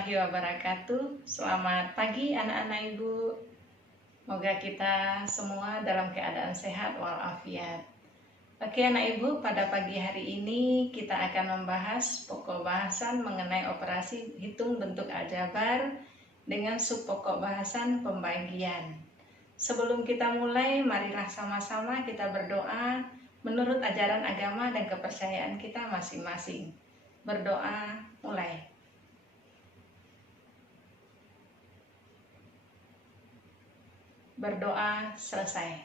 warahmatullahi wabarakatuh. Selamat pagi anak-anak ibu. Semoga kita semua dalam keadaan sehat walafiat. Oke anak ibu, pada pagi hari ini kita akan membahas pokok bahasan mengenai operasi hitung bentuk aljabar dengan subpokok bahasan pembagian. Sebelum kita mulai, marilah sama-sama kita berdoa menurut ajaran agama dan kepercayaan kita masing-masing. Berdoa mulai. Berdoa selesai.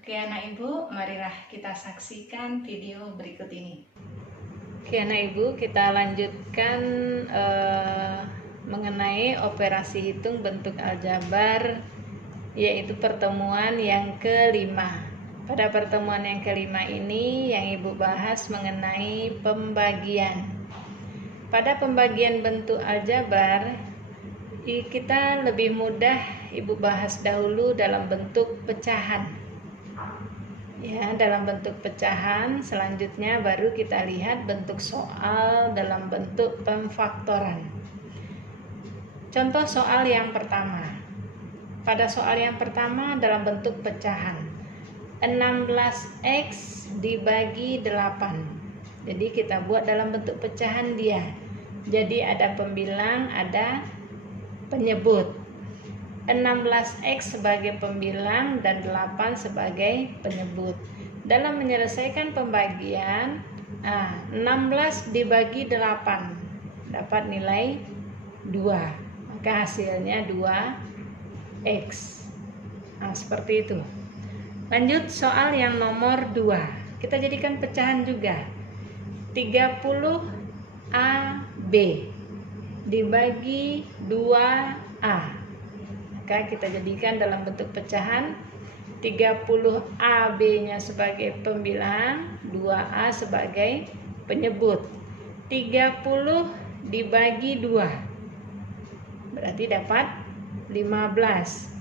Oke anak ibu, marilah kita saksikan video berikut ini. Oke anak ibu, kita lanjutkan mengenai operasi hitung bentuk aljabar, yaitu pertemuan yang kelima. Pada pertemuan yang kelima ini yang ibu bahas mengenai pembagian. Pada pembagian bentuk aljabar, kita lebih mudah ibu bahas dahulu dalam bentuk pecahan. Ya, dalam bentuk pecahan, selanjutnya baru kita lihat bentuk soal dalam bentuk pemfaktoran. Contoh soal yang pertama. Pada soal yang pertama dalam bentuk pecahan. 16x dibagi 8. Jadi kita buat dalam bentuk pecahan dia. Jadi ada pembilang, ada penyebut. 16x sebagai pembilang dan 8 sebagai penyebut. Dalam menyelesaikan pembagian, 16 dibagi 8 dapat nilai 2. Maka hasilnya 2x. Seperti itu. Lanjut soal yang nomor 2. Kita jadikan pecahan juga. 30 AB dibagi 2A. Maka kita jadikan dalam bentuk pecahan 30 AB nya sebagai pembilang, 2A sebagai penyebut. 30 dibagi 2 berarti dapat 15.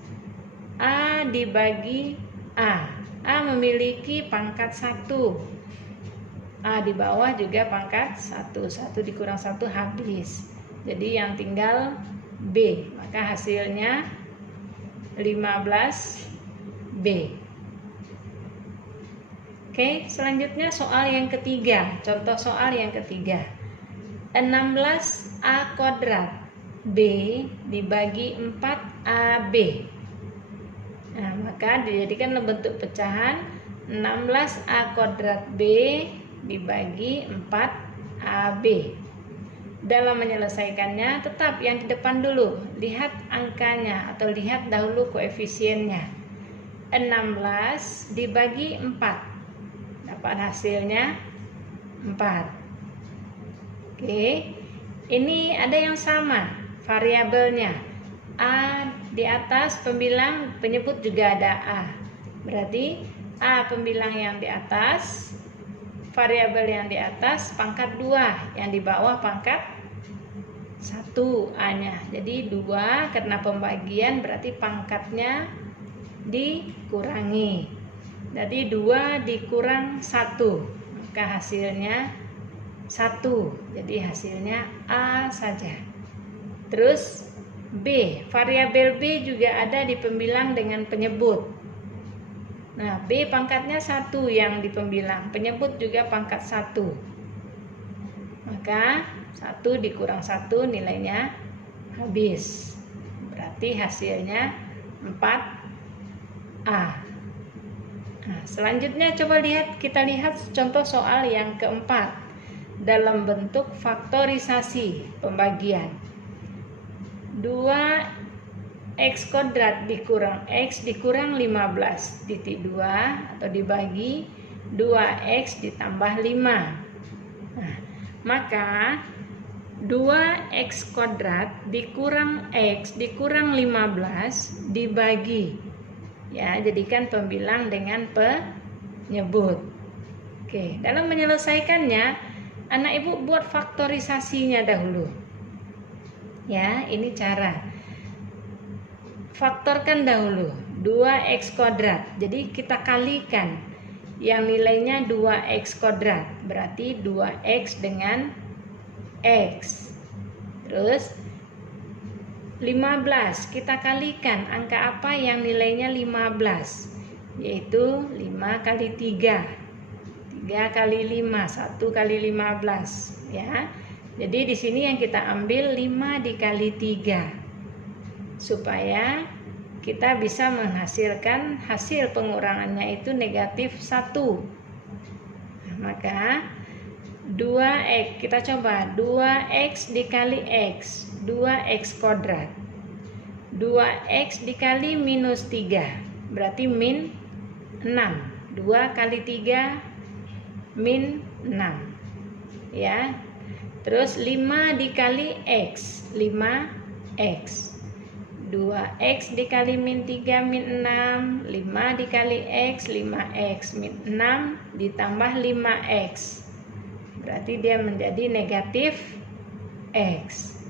A dibagi A. A memiliki pangkat 1. A di bawah juga pangkat 1. 1 dikurang 1 habis. Jadi yang tinggal B. Maka hasilnya 15B. Oke, selanjutnya soal yang ketiga. Contoh soal yang ketiga. 16A kuadrat B dibagi 4AB. Maka dijadikan dalam bentuk pecahan 16A kuadrat B dibagi 4AB. Dalam menyelesaikannya tetap yang di depan dulu, lihat angkanya atau lihat dahulu koefisiennya. 16 dibagi 4 dapat hasilnya 4. Oke, ini ada yang sama variabelnya. A di atas pembilang, penyebut juga ada A. Berarti A pembilang yang di atas, variabel yang di atas pangkat 2, yang di bawah pangkat 1 A-nya. Jadi 2 karena pembagian berarti pangkatnya dikurangi. Jadi 2 dikurang 1, maka hasilnya 1. Jadi hasilnya A saja. Terus B, variabel B juga ada di pembilang dengan penyebut. Nah, B pangkatnya 1 yang di pembilang, penyebut juga pangkat 1. Maka 1 dikurang 1 nilainya habis. Berarti hasilnya 4A. Nah, selanjutnya coba kita lihat contoh soal yang keempat dalam bentuk faktorisasi pembagian. 2x kuadrat dikurang x dikurang 15 titik 2 atau dibagi 2x ditambah 5. Nah, maka 2x kuadrat dikurang x dikurang 15 dibagi, ya, jadikan pembilang dengan penyebut. Oke, dalam menyelesaikannya anak ibu buat faktorisasinya dahulu. Ya, ini cara. Faktorkan dahulu 2x kuadrat. Jadi kita kalikan yang nilainya 2x kuadrat. Berarti 2x dengan x. Terus 15, kita kalikan angka apa yang nilainya 15, yaitu 5 kali 3, 3 kali 5, 1 kali 15 ya. Jadi di sini yang kita ambil 5 dikali 3 supaya kita bisa menghasilkan hasil pengurangannya itu negatif 1. Nah, maka 2x, kita coba 2x dikali x, 2x kuadrat. 2x dikali minus 3 berarti min 6. 2 kali 3 min 6 ya. Terus 5 dikali x, 5x. 2x dikali min 3 min 6, 5 dikali x, 5x min 6 ditambah 5x, berarti dia menjadi negatif x.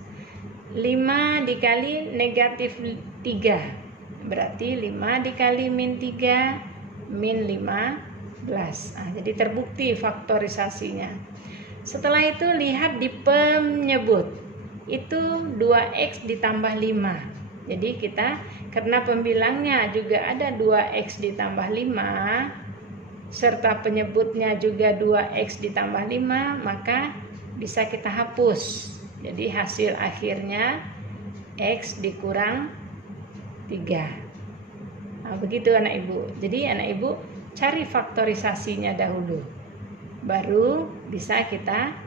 5 dikali negatif 3 berarti 5 dikali min 3 min 15. Nah, jadi terbukti faktorisasinya. Setelah itu lihat di penyebut, itu 2x ditambah 5. Jadi kita, karena pembilangnya juga ada 2x ditambah 5 serta penyebutnya juga 2x ditambah 5, maka bisa kita hapus. Jadi hasil akhirnya x dikurang 3. Nah, begitu anak ibu. Jadi anak ibu cari faktorisasinya dahulu, baru bisa kita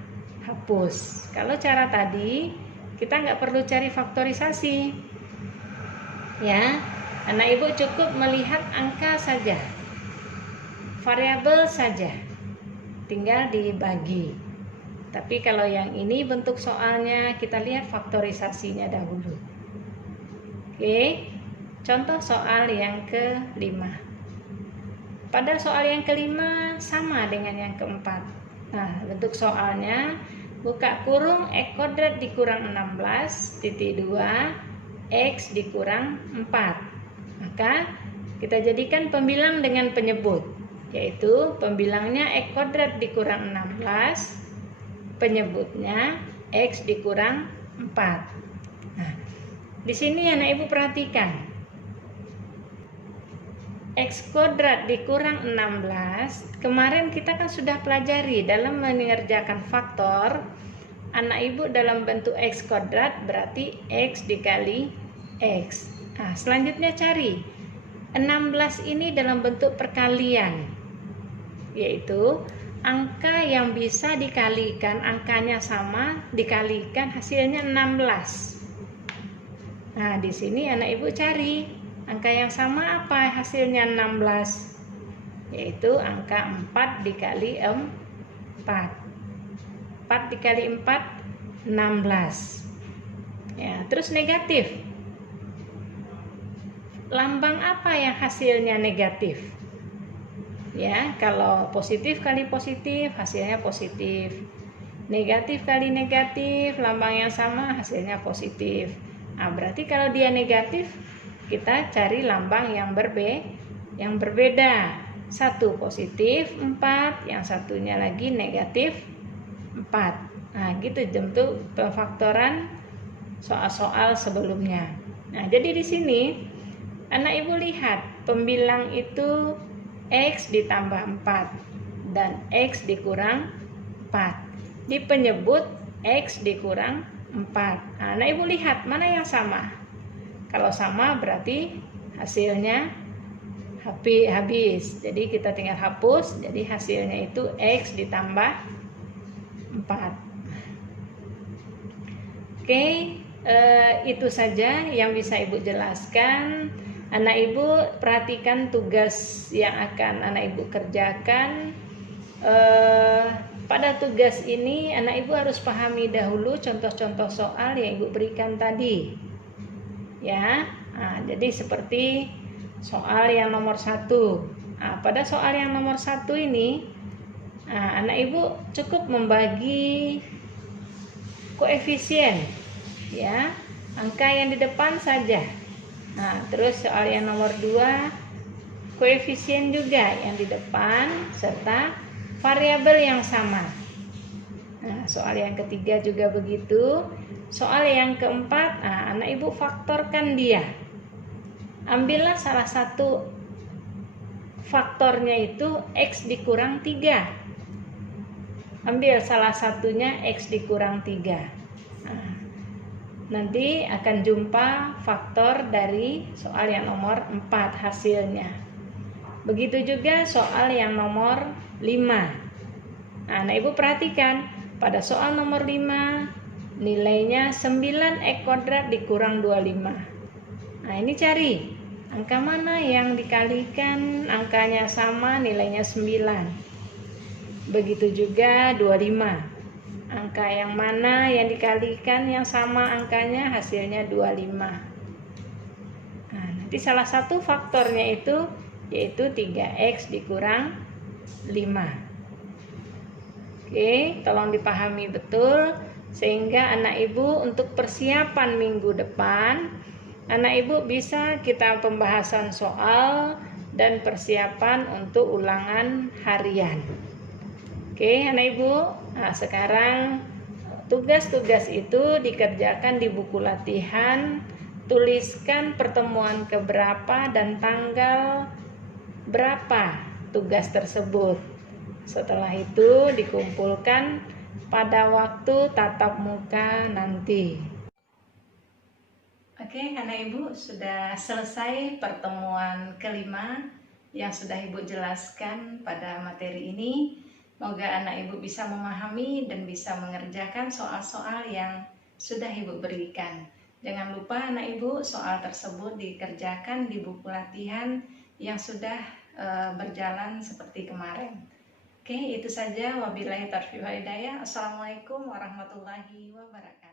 hapus. Kalau cara tadi kita nggak perlu cari faktorisasi ya, anak ibu cukup melihat angka saja, variabel saja, tinggal dibagi. Tapi kalau yang ini bentuk soalnya, kita lihat faktorisasinya dahulu. Oke, contoh soal yang kelima. Pada soal yang kelima sama dengan yang keempat. Nah, bentuk soalnya buka kurung x kuadrat dikurang 16 titik 2 x dikurang 4. Maka kita jadikan pembilang dengan penyebut, yaitu pembilangnya x kuadrat dikurang 16, penyebutnya x dikurang 4. Nah, di sini anak ibu perhatikan, x kuadrat dikurang 16, kemarin kita kan sudah pelajari dalam mengerjakan faktor. Anak ibu dalam bentuk x kuadrat berarti x dikali x. Nah, selanjutnya cari 16 ini dalam bentuk perkalian, yaitu angka yang bisa dikalikan, angkanya sama, dikalikan hasilnya 16. Nah, di sini anak ibu cari angka yang sama apa hasilnya 16, yaitu angka 4 dikali 4. 4 dikali 4, 16. Ya, terus negatif. Lambang apa yang hasilnya negatif? Ya, kalau positif kali positif, hasilnya positif. Negatif kali negatif, lambang yang sama, hasilnya positif. Nah, berarti kalau dia negatif, kita cari lambang yang berbeda. Satu positif 4, yang satunya lagi negatif 4. Nah, gitu bentuk pemfaktoran soal-soal sebelumnya. Nah, jadi di sini anak ibu lihat pembilang itu x ditambah 4 dan x dikurang 4. Di penyebut x dikurang 4. Nah, anak ibu lihat mana yang sama. Kalau sama berarti hasilnya habis. Jadi kita tinggal hapus. Jadi hasilnya itu x ditambah 4. Oke, itu saja yang bisa ibu jelaskan. Anak ibu perhatikan tugas yang akan anak ibu kerjakan. Pada tugas ini anak ibu harus pahami dahulu contoh-contoh soal yang ibu berikan tadi ya. Nah, jadi seperti soal yang nomor 1. Nah, pada soal yang nomor 1 ini, nah, anak ibu cukup membagi koefisien ya, angka yang di depan saja. Nah, terus soal yang nomor 2, koefisien juga yang di depan serta variabel yang sama. Nah, soal yang ketiga juga begitu, Soal yang keempat, anak ibu faktorkan dia. Ambillah salah satu faktornya itu X dikurang 3. Ambil salah satunya X dikurang 3. Nanti akan jumpa faktor dari soal yang nomor 4 hasilnya. Begitu juga soal yang nomor 5. Nah, ibu perhatikan pada soal nomor 5 nilainya 9x kuadrat dikurang 25. Nah, ini cari angka mana yang dikalikan angkanya sama nilainya 9. Begitu juga 25. Angka yang mana yang dikalikan yang sama angkanya hasilnya 25. Nah, nanti salah satu faktornya itu yaitu 3x dikurang 5. Oke, tolong dipahami betul sehingga anak ibu untuk persiapan minggu depan anak ibu bisa kita pembahasan soal dan persiapan untuk ulangan harian. Oke, anak ibu, nah sekarang tugas-tugas itu dikerjakan di buku latihan. Tuliskan pertemuan keberapa dan tanggal berapa tugas tersebut. Setelah itu dikumpulkan pada waktu tatap muka nanti. Oke, anak ibu sudah selesai pertemuan kelima yang sudah ibu jelaskan pada materi ini. Semoga anak ibu bisa memahami dan bisa mengerjakan soal-soal yang sudah ibu berikan. Jangan lupa anak ibu soal tersebut dikerjakan di buku latihan yang sudah berjalan seperti kemarin. Oke, itu saja. Wabillahi taufiq wal hidayah. Assalamualaikum warahmatullahi wabarakatuh.